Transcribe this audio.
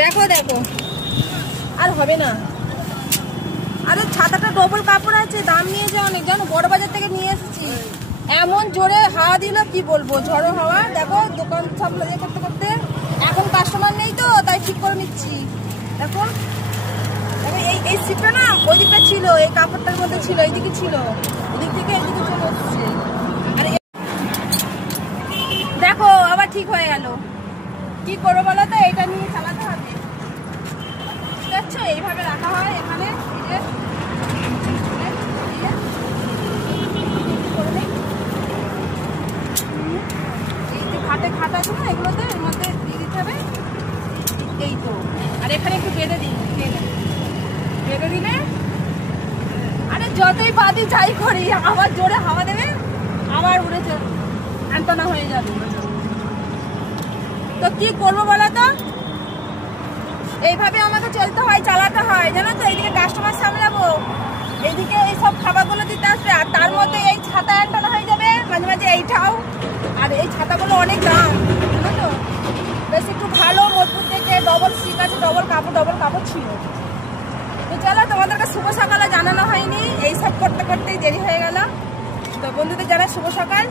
দেখো দেখো আর হবে না। আরে ছাতাটা ডবল কাপড় আছে, দাম নিয়েছে অনেক জানো, বড় বাজার থেকে নিয়ে এসেছি। এমন জোরে হাওয়া দিল কি বলবো, ঝড়ো হাওয়া। দেখো দোকান সামনে করতে করতে এখন কাস্টমার নেই তো তাই ঠিক করে নিচ্ছি। দেখো এই সিটটা না ওই দিকটা ছিল, এই কাপড়টার মধ্যে ছিল, এইদিকে ছিল, এদিক থেকে এইদিকে চলে এসছে। আরে দেখো আবার ঠিক হয়ে গেল। কি করবো বলো তো, এটা নিয়ে চালাতে হবে। ঠিক আছে, এইভাবে রাখা হয় এখানে। খাটে খাট আছে না, এগুলোতে এর মধ্যে দিয়ে দিতে হবে। এই তো, আর এখানে একটু বেঁধে দিই, বেঁধে দিলে আরে যতই বাদি যাই করি আবার জোরে হাওয়া দেবে, আবার উড়ে আন্তনা হয়ে যাবে। তো কি করবো বলো তো, এইভাবে আমাকে চলতে হয়, চালাতে হয় জানো তো। এইদিকে কাস্টমার সামলাবো, এইদিকে এইসব খাবারগুলো দিতে আসবে, আর তার মধ্যে এই ছাতা আনটানা হয়ে যাবে মাঝে মাঝে এইটাও। আর এই ছাতাগুলো অনেক দাম জানো তো, বেশ একটু ভালো মজবুত দেখে ডবল সিট আছে, ডবল কাপড় ছিল। তো চলো, তোমাদেরকে শুভ সকালে জানানো হয়নি, এইসব করতে করতেই দেরি হয়ে গেল। তো বন্ধুদের জানাই শুভ সকাল।